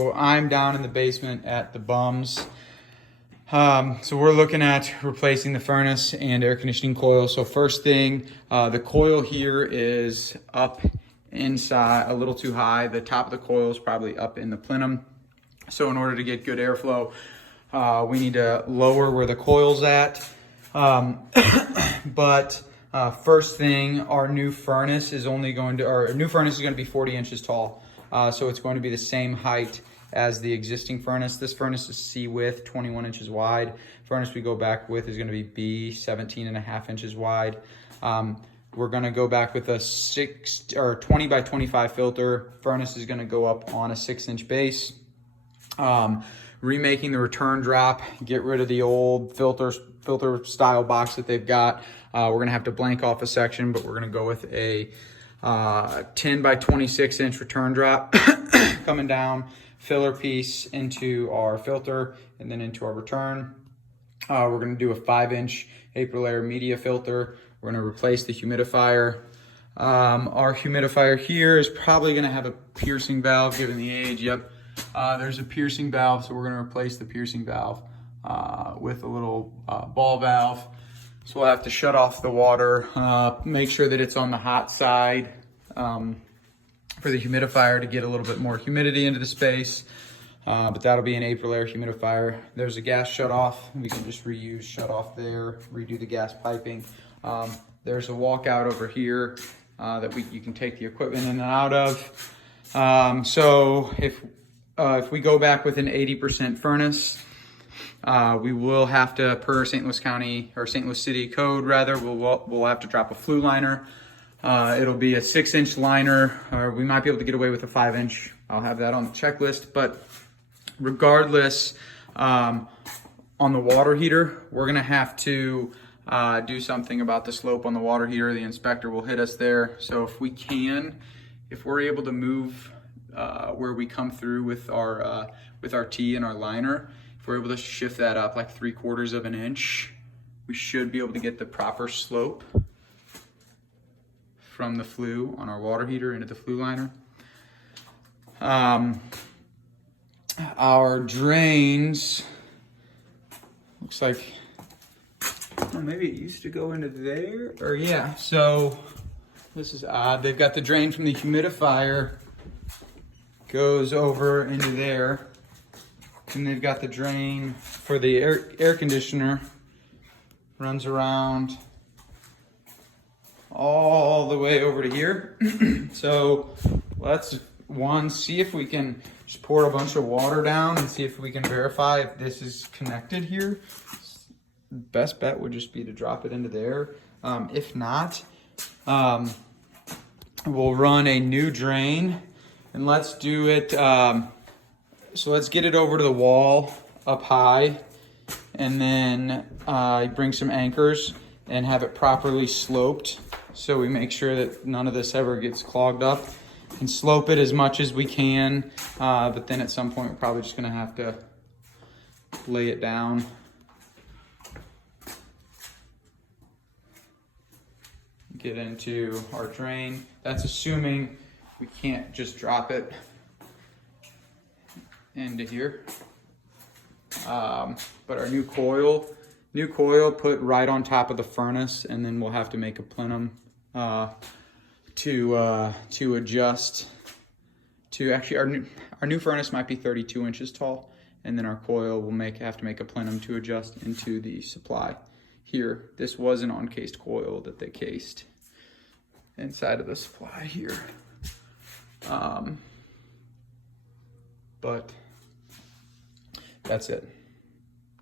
So I'm down in the basement at the Bumbs. So we're looking at replacing the furnace and air conditioning coil. So first thing, the coil here is up inside a little too high. The top of the coil is probably up in the plenum. So in order to get good airflow, we need to lower where the coil's at. First thing, our new furnace is going to be 40 inches tall. So it's going to be the same height as the existing furnace. This furnace is C width, 21 inches wide. Furnace we go back with is going to be B, 17.5 inches wide. We're going to go back with a 20 by 25 filter. Furnace is going to go up on a 6-inch base. Remaking the return drop, get rid of the old filter style box that they've got. We're going to have to blank off a section, but we're going to go with a 10 by 26 inch return drop coming down, filler piece into our filter and then into our return. We're going to do a 5-inch Aprilaire media filter. We're going to replace the humidifier. Our humidifier here is probably going to have a piercing valve given the age. Yep, there's a piercing valve, so we're going to replace the piercing valve with a little ball valve. So we'll have to shut off the water, make sure that it's on the hot side for the humidifier to get a little bit more humidity into the space. But that'll be an Aprilaire humidifier. There's a gas shut off. We can just reuse shut off there, redo the gas piping. There's a walkout over here that you can take the equipment in and out of. So if we go back with an 80% furnace, we will have to, per St. Louis County or St. Louis City code rather, we'll have to drop a flue liner. It'll be a 6-inch liner, or we might be able to get away with a 5-inch. I'll have that on the checklist. But regardless, on the water heater, we're gonna have to do something about the slope on the water heater. The inspector will hit us there. So if we're able to move where we come through with our T and our liner, if we're able to shift that up like 3/4 of an inch, we should be able to get the proper slope from the flue on our water heater into the flue liner. Our drains, looks like, oh, maybe it used to go into there, or yeah, so this is odd. They've got the drain from the humidifier goes over into there. And they've got the drain for the air conditioner, runs around all the way over to here. So let's see if we can just pour a bunch of water down and see if we can verify if this is connected here. Best bet would just be to drop it into there. If not, we'll run a new drain, and let's do it. So let's get it over to the wall up high, and then bring some anchors and have it properly sloped so we make sure that none of this ever gets clogged up, and slope it as much as we can. But then at some point, we're probably just gonna have to lay it down. Get into our drain. That's assuming we can't just drop it into here. But our new coil put right on top of the furnace, and then we'll have to make a plenum to adjust to, actually our new furnace might be 32 inches tall, and then our coil will have to make a plenum to adjust into the supply here. This was an on-cased coil that they cased inside of the supply here. But that's it.